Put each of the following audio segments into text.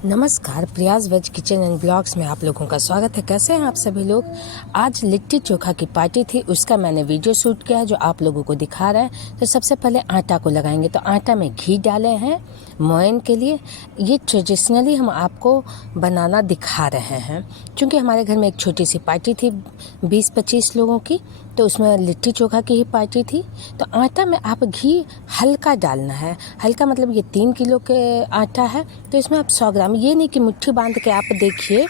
नमस्कार, Priya's veg kitchen and blogs में आप लोगों का स्वागत है। कैसे हैं आप सभी लोग। आज लिट्टी चोखा की पार्टी थी, उसका मैंने वीडियो शूट किया है जो आप लोगों को दिखा रहा है। तो सबसे पहले आटा को लगाएंगे। तो आटा में घी डाले हैं मोयन के लिए। ये ट्रेडिशनली हम आपको बनाना दिखा रहे हैं क्योंकि हमारे घर में एक छोटी सी पार्टी थी 20-25 लोगों की, तो उसमें लिट्टी चोखा की ही पार्टी थी। तो आटा में आप घी हल्का डालना है। हल्का मतलब ये 3 किलो के आटा है, तो इसमें आप 100 ग्राम, ये नहीं कि मुट्ठी बांध के आप देखिए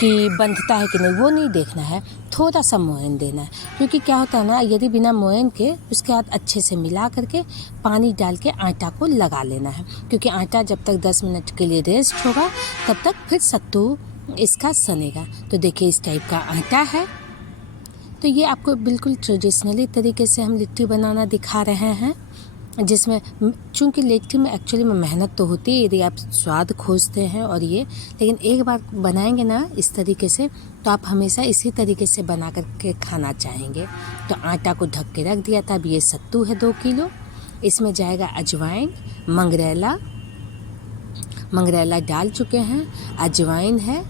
कि बंधता है कि नहीं, वो नहीं देखना है। थोड़ा सा मोयन देना है, क्योंकि क्या होता है ना, यदि बिना मोयन के उसके बाद अच्छे से मिला करके पानी डाल के आटा को लगा लेना है। क्योंकि आटा जब तक 10 मिनट के लिए रेस्ट होगा तब तक फिर सत्तू इसका सनेगा। तो देखिए इस टाइप का आटा है। तो ये आपको बिल्कुल ट्रेडिशनली तरीके से हम लिट्टी बनाना दिखा रहे हैं, जिसमें चूँकि लिट्टी में एक्चुअली में मेहनत तो होती है यदि आप स्वाद खोजते हैं, और ये लेकिन एक बार बनाएंगे ना इस तरीके से तो आप हमेशा इसी तरीके से बना करके खाना चाहेंगे। तो आटा को ढक के रख दिया था। अब ये सत्तू है 2 किलो। इसमें जाएगा अजवाइन, मंगरेला डाल चुके हैं। अजवाइन है,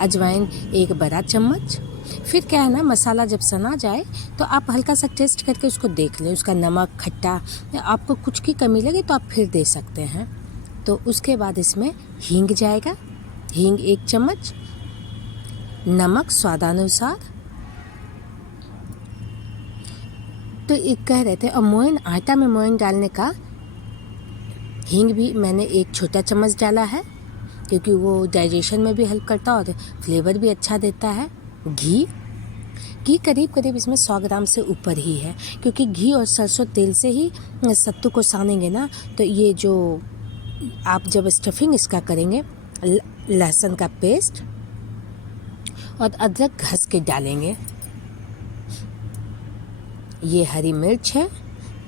अजवाइन 1 बड़ा चम्मच। फिर क्या है ना, मसाला जब सना जाए तो आप हल्का सा टेस्ट करके उसको देख लें, उसका नमक खट्टा आपको कुछ की कमी लगे तो आप फिर दे सकते हैं। तो उसके बाद इसमें हींग जाएगा, हींग 1 चम्मच, नमक स्वादानुसार। तो एक कह रहे थे, और मोयन, आटा में मोयन डालने का हींग भी मैंने 1 छोटा चम्मच डाला है, क्योंकि वो डाइजेशन में भी हेल्प करता है और फ्लेवर भी अच्छा देता है। घी करीब करीब इसमें 100 ग्राम से ऊपर ही है, क्योंकि घी और सरसों तेल से ही सत्तू को सानेंगे ना। तो ये जो आप जब स्टफिंग इसका करेंगे, लहसुन का पेस्ट और अदरक घस के डालेंगे। ये हरी मिर्च है,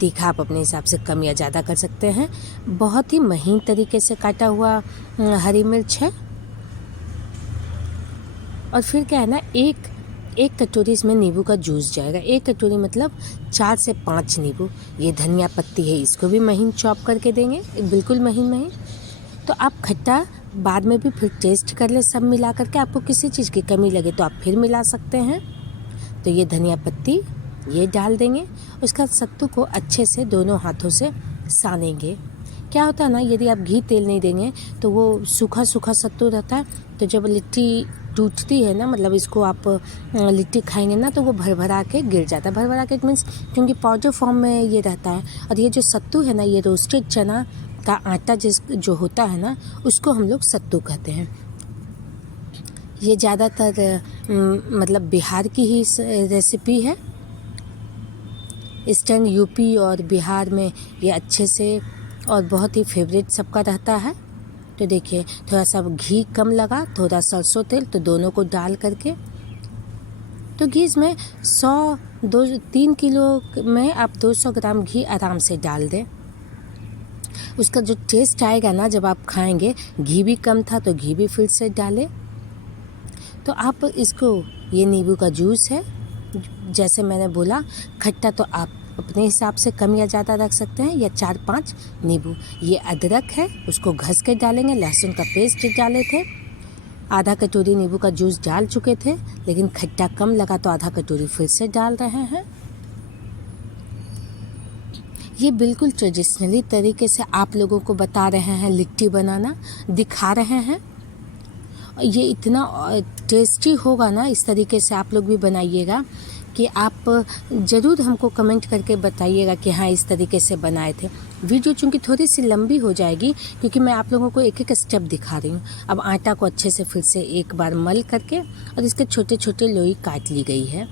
तीखा आप अपने हिसाब से कम या ज़्यादा कर सकते हैं। बहुत ही महीन तरीके से काटा हुआ हरी मिर्च है। और फिर क्या है ना, एक कटोरी इसमें नींबू का जूस जाएगा। 1 कटोरी मतलब 4 से 5 नींबू। ये धनिया पत्ती है, इसको भी महीन चॉप करके देंगे, बिल्कुल महीन। तो आप खट्टा बाद में भी फिर टेस्ट कर ले सब मिला करके। आपको किसी चीज़ की कमी लगे तो आप फिर मिला सकते हैं। तो ये धनिया पत्ती ये डाल देंगे। उसका सत्तू को अच्छे से दोनों हाथों से सानेंगे। क्या होता है ना, यदि आप घी तेल नहीं देंगे तो वो सूखा सूखा सत्तू रहता है। तो जब लिट्टी टूटती है ना, मतलब इसको आप लिट्टी खाएंगे ना, तो वो भरभरा के गिर जाता है। भरभरा के मीन्स क्योंकि पाउडर फॉर्म में ये रहता है। और ये जो सत्तू है ना, ये रोस्टेड चना का आटा जो होता है ना, उसको हम लोग सत्तू कहते हैं। ये ज़्यादातर मतलब बिहार की ही रेसिपी है। ईस्टर्न यूपी और बिहार में ये अच्छे से और बहुत ही फेवरेट सबका रहता है। तो देखिए थोड़ा सा घी कम लगा, थोड़ा सरसों तेल, तो दोनों को डाल करके, तो घी में 3 किलो में आप 200 ग्राम घी आराम से डाल दें। उसका जो टेस्ट आएगा ना जब आप खाएंगे, घी भी कम था तो घी भी फिर से डालें। तो आप इसको, ये नींबू का जूस है, जैसे मैंने बोला, खट्टा तो आप अपने हिसाब से कम या ज़्यादा रख सकते हैं, या 4-5 नींबू। ये अदरक है, उसको घस के डालेंगे। लहसुन का पेस्ट डाले थे, आधा कटोरी नींबू का जूस डाल चुके थे, लेकिन खट्टा कम लगा तो आधा कटोरी फिर से डाल रहे हैं। ये बिल्कुल ट्रेडिशनली तरीके से आप लोगों को बता रहे हैं, लिट्टी बनाना दिखा रहे हैं। ये इतना टेस्टी होगा ना, इस तरीके से आप लोग भी बनाइएगा कि आप ज़रूर हमको कमेंट करके बताइएगा कि हाँ इस तरीके से बनाए थे। वीडियो चूँकि थोड़ी सी लंबी हो जाएगी, क्योंकि मैं आप लोगों को एक एक स्टेप दिखा रही हूँ। अब आटा को अच्छे से फिर से एक बार मल करके, और इसके छोटे छोटे लोई काट ली गई है।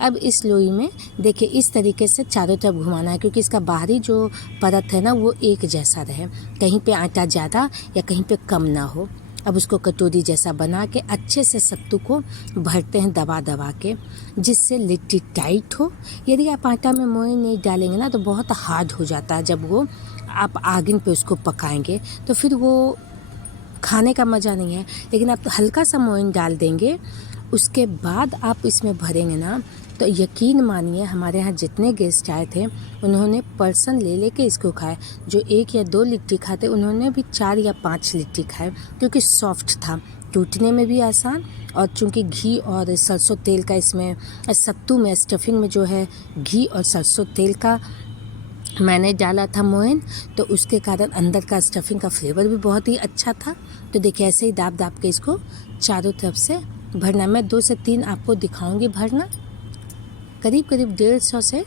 अब इस लोई में देखिए इस तरीके से चारों तरफ घुमाना है, क्योंकि इसका बाहरी जो परत है ना वो एक जैसा रहे, कहीं पे आटा ज़्यादा या कहीं पे कम ना हो। अब उसको कटोरी जैसा बना के अच्छे से सत्तू को भरते हैं दबा दबा के, जिससे लिट्टी टाइट हो। यदि आप आटा में मोयन नहीं डालेंगे ना तो बहुत हार्ड हो जाता है। जब वो आप आगिन पे उसको पकाएंगे तो फिर वो खाने का मज़ा नहीं है। लेकिन आप हल्का सा मोयन डाल देंगे, उसके बाद आप इसमें भरेंगे ना, तो यकीन मानिए हमारे यहाँ जितने गेस्ट आए थे उन्होंने पर्सन ले लेके इसको खाए। जो 1 या 2 लिट्टी खाते उन्होंने भी 4 या 5 लिट्टी खाए, क्योंकि सॉफ्ट था, टूटने में भी आसान, और चूँकि घी और सरसों तेल का इसमें सत्तू में स्टफिंग में जो है घी और सरसों तेल का मैंने डाला था मोयन, तो उसके कारण अंदर का स्टफिंग का फ्लेवर भी बहुत ही अच्छा था। तो देखिए ऐसे ही दाब दाब के इसको चारों तरफ से भरना। मैं 2 से 3 आपको दिखाऊंगी भरना। करीब करीब 150 से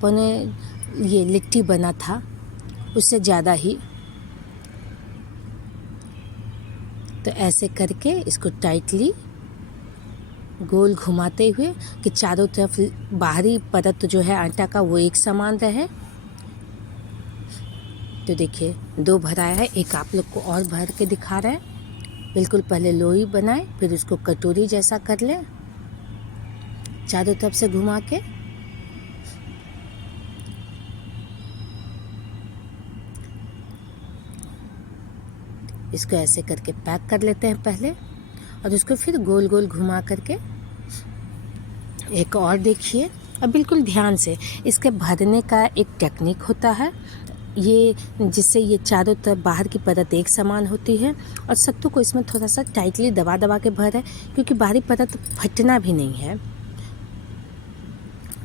पौने ये लिट्टी बना था, उससे ज़्यादा ही। तो ऐसे करके इसको टाइटली गोल घुमाते हुए कि चारों तरफ बाहरी परत जो है आटा का वो एक समान रहे। तो देखिए 2 भराया है, एक आप लोग को और भर के दिखा रहा है। बिल्कुल पहले लोई बनाए, फिर उसको कटोरी जैसा कर लें चारों तरफ से घुमा के। इसको ऐसे करके पैक कर लेते हैं पहले, और उसको फिर गोल गोल घुमा करके एक और देखिए। अब बिल्कुल ध्यान से इसके भरने का एक टेक्निक होता है, ये जिससे ये चारों तरफ बाहर की परत एक समान होती है, और सत्तू को इसमें थोड़ा सा टाइटली दबा दबा के भरें, क्योंकि बाहरी परत फटना भी नहीं है।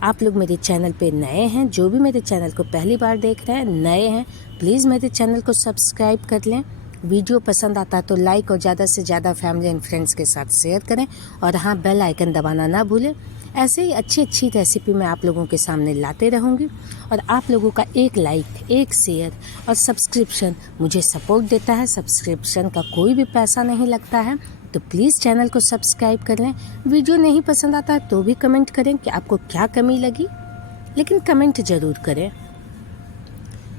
आप लोग मेरे चैनल पे नए हैं, जो भी मेरे चैनल को पहली बार देख रहे हैं, नए हैं, प्लीज़ मेरे चैनल को सब्सक्राइब कर लें। वीडियो पसंद आता है तो लाइक और ज़्यादा से ज़्यादा फैमिली एंड फ्रेंड्स के साथ शेयर करें, और हाँ बेल आइकन दबाना ना भूलें। ऐसे ही अच्छी अच्छी रेसिपी मैं आप लोगों के सामने लाते रहूँगी, और आप लोगों का एक लाइक, एक शेयर और सब्सक्रिप्शन मुझे सपोर्ट देता है। सब्सक्रिप्शन का कोई भी पैसा नहीं लगता है, तो प्लीज़ चैनल को सब्सक्राइब कर लें। वीडियो नहीं पसंद आता है तो भी कमेंट करें कि आपको क्या कमी लगी, लेकिन कमेंट ज़रूर करें।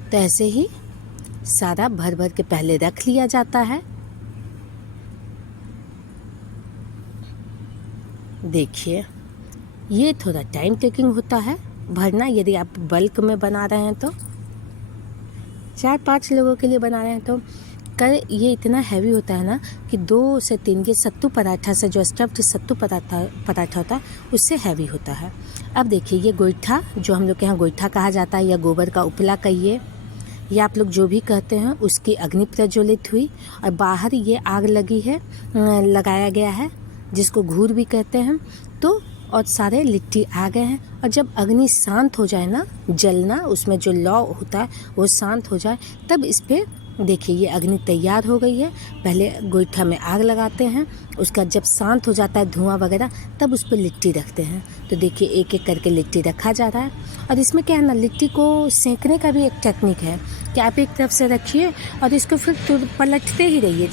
तो ऐसे ही सारा भर भर के पहले रख लिया जाता है। देखिए ये थोड़ा टाइम टेकिंग होता है भरना। यदि आप बल्क में बना रहे हैं तो 4-5 लोगों के लिए बना रहे हैं तो ये इतना हैवी होता है ना कि 2 से 3 ये सत्तू पराठा से जो स्टफ्ड सत्तू पराठा होता है उससे हैवी होता है। अब देखिए ये गोईठा, जो हम लोग के यहाँ गोईठा कहा जाता है, या गोबर का उपला कहिए, या आप लोग जो भी कहते हैं, उसकी अग्नि प्रज्वलित हुई और बाहर ये आग लगी है, लगाया गया है, जिसको घूर भी कहते हैं। तो और सारे लिट्टी आ गए हैं, और जब अग्नि शांत हो जाए ना, जलना उसमें जो लौ होता है वो शांत हो जाए, तब इस पर देखिए ये अग्नि तैयार हो गई है। पहले गोईठा में आग लगाते हैं, उसका जब शांत हो जाता है धुआं वगैरह, तब उस पर लिट्टी रखते हैं। तो देखिए एक एक करके लिट्टी रखा जा रहा है। और इसमें क्या है ना, लिट्टी को सेंकने का भी एक टेक्निक है कि आप एक तरफ से रखिए और इसको फिर पलटते ही रहिए।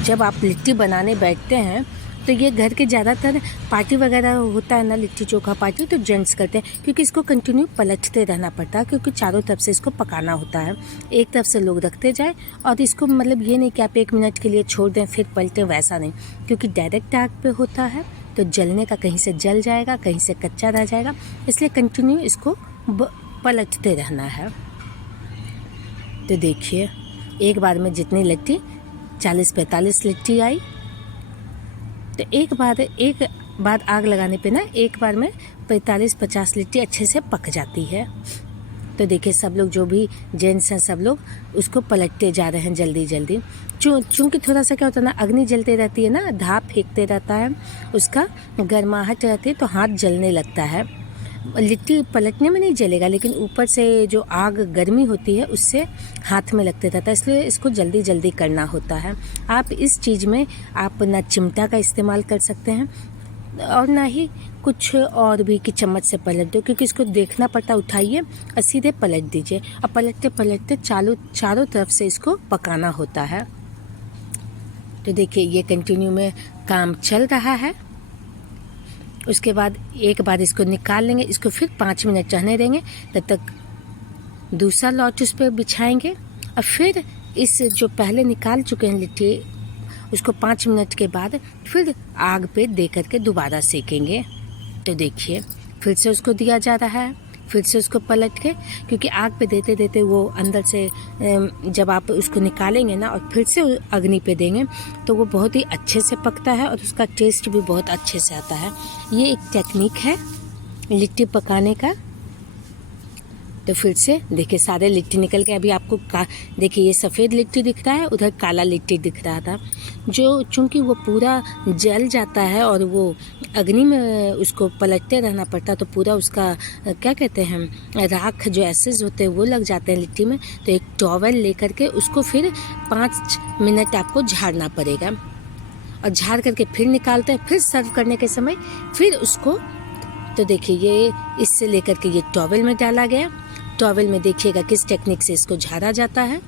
जब आप लिट्टी बनाने बैठते हैं तो ये घर के ज़्यादातर पार्टी वगैरह होता है ना, लिट्टी चोखा पार्टी, तो जेंट्स करते हैं, क्योंकि इसको कंटिन्यू पलटते रहना पड़ता है, क्योंकि चारों तरफ से इसको पकाना होता है। एक तरफ से लोग रखते जाए, और इसको मतलब ये नहीं कि आप 1 मिनट के लिए छोड़ दें फिर पलटें, वैसा नहीं, क्योंकि डायरेक्ट आग पे होता है तो जलने का कहीं से जल जाएगा, कहीं से कच्चा रह जाएगा, इसलिए कंटिन्यू इसको पलटते रहना है। तो देखिए एक बार में जितनी लिट्टी 40-45 लिट्टी आई, तो एक बार आग लगाने पे ना एक बार में 45-50 लिट्टी अच्छे से पक जाती है। तो देखिए सब लोग जो भी जेंट्स हैं सब लोग उसको पलटते जा रहे हैं जल्दी जल्दी। चूँकि थोड़ा सा क्या होता है ना, अग्नि जलती रहती है ना, धाप फेंकते रहता है, उसका गर्माहट रहती है तो हाथ जलने लगता है। लिट्टी पलटने में नहीं जलेगा, लेकिन ऊपर से जो आग गर्मी होती है उससे हाथ में लगते रहता है, इसलिए इसको जल्दी जल्दी करना होता है। आप इस चीज़ में आप ना चिमटा का इस्तेमाल कर सकते हैं और ना ही कुछ और भी कि चम्मच से पलट दो, क्योंकि इसको देखना पड़ता, उठाइए और सीधे पलट दीजिए, और पलटते पलटते चारों तरफ से इसको पकाना होता है। तो देखिए ये कंटिन्यू में काम चल रहा है। उसके बाद एक बार इसको निकाल लेंगे, इसको फिर 5 मिनट रहने देंगे, तब तक दूसरा लॉट उस पर बिछाएंगे, और फिर इस जो पहले निकाल चुके हैं लिट्टी उसको 5 मिनट के बाद फिर आग पे दे करके दोबारा सेकेंगे। तो देखिए फिर से उसको दिया जा रहा है, फिर से उसको पलट के, क्योंकि आग पे देते देते वो अंदर से जब आप उसको निकालेंगे ना और फिर से अग्नि पे देंगे तो वो बहुत ही अच्छे से पकता है और उसका टेस्ट भी बहुत अच्छे से आता है। ये एक टेक्निक है लिट्टी पकाने का। तो फिर से देखिए सारे लिट्टी निकल के अभी आपको देखिए ये सफ़ेद लिट्टी दिख रहा है, उधर काला लिट्टी दिख रहा था। जो चूँकि वो पूरा जल जाता है और वो अग्नि में उसको पलटते रहना पड़ता, तो पूरा उसका क्या कहते हैं राख जो एसेस होते हैं वो लग जाते हैं लिट्टी में। तो एक टॉवल लेकर के उसको फिर 5 मिनट आपको झाड़ना पड़ेगा और झाड़ करके फिर निकालते हैं। फिर सर्व करने के समय फिर उसको, तो देखिए ये इससे लेकर के ये टॉवल में डाला गया। टॉवल में देखिएगा किस टेक्निक से इसको झाड़ा जाता है।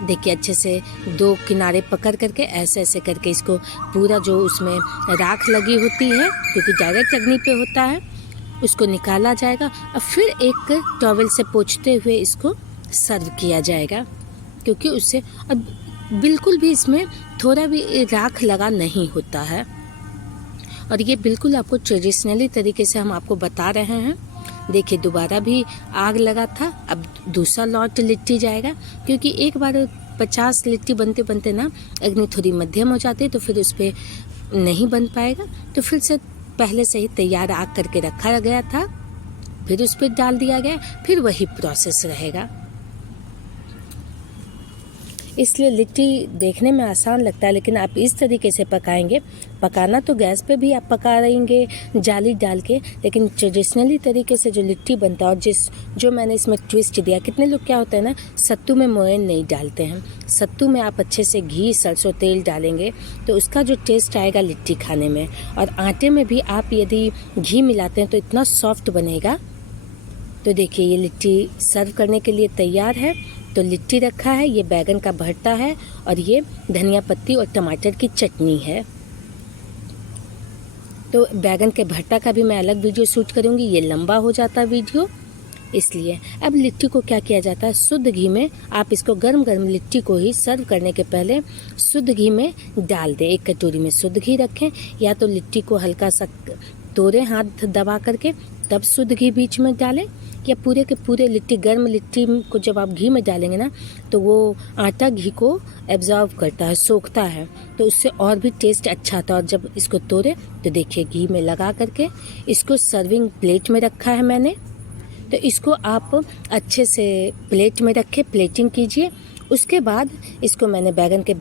देखिए अच्छे से 2 किनारे पकड़ करके ऐसे ऐसे करके इसको पूरा जो उसमें राख लगी होती है, क्योंकि डायरेक्ट अग्नि पे होता है, उसको निकाला जाएगा और फिर एक टॉवल से पोंछते हुए इसको सर्व किया जाएगा। क्योंकि उससे अब बिल्कुल भी इसमें थोड़ा भी राख लगा नहीं होता है। और ये बिल्कुल आपको ट्रेडिशनली तरीके से हम आपको बता रहे हैं। देखिए दोबारा भी आग लगा था, अब दूसरा लॉट लिट्टी जाएगा। क्योंकि एक बार 50 लिट्टी बनते बनते ना अग्नि थोड़ी मध्यम हो जाती है, तो फिर उस पर नहीं बन पाएगा। तो फिर से पहले से ही तैयार आग करके रखा गया था, फिर उस पर डाल दिया गया, फिर वही प्रोसेस रहेगा। इसलिए लिट्टी देखने में आसान लगता है, लेकिन आप इस तरीके से पकाएंगे, पकाना तो गैस पे भी आप पका रहेंगे जाली डाल के, लेकिन ट्रेडिशनली तरीके से जो लिट्टी बनता है और जो मैंने इसमें ट्विस्ट दिया, कितने लोग क्या होता है ना सत्तू में मोयन नहीं डालते हैं। सत्तू में आप अच्छे से घी सरसों तेल डालेंगे तो उसका जो टेस्ट आएगा लिट्टी खाने में। और आटे में भी आप यदि घी मिलाते हैं तो इतना सॉफ्ट बनेगा। तो देखिए ये लिट्टी सर्व करने के लिए तैयार है। तो लिट्टी रखा है, ये बैगन का भरता है और ये धनिया पत्ती और टमाटर की चटनी है। तो बैगन के भरता का भी मैं अलग वीडियो शूट करूँगी, ये लंबा हो जाता है वीडियो इसलिए। अब लिट्टी को क्या किया जाता है, शुद्ध घी में आप इसको गर्म गर्म लिट्टी को ही सर्व करने के पहले शुद्ध घी में डाल दें। एक कटोरी में शुद्ध घी रखें, या तो लिट्टी को हल्का सा तोड़ें हाथ दबा करके, तब शुद्ध घी बीच में डालें, या पूरे के पूरे लिट्टी गर्म लिट्टी को जब आप घी में डालेंगे ना तो वो आटा घी को एब्जॉर्व करता है, सोखता है, तो उससे और भी टेस्ट अच्छा आता है। और जब इसको तोड़े तो देखिए घी में लगा करके इसको सर्विंग प्लेट में रखा है मैंने। तो इसको आप अच्छे से प्लेट में रखें, प्लेटिंग कीजिए। उसके बाद इसको मैंने बैगन के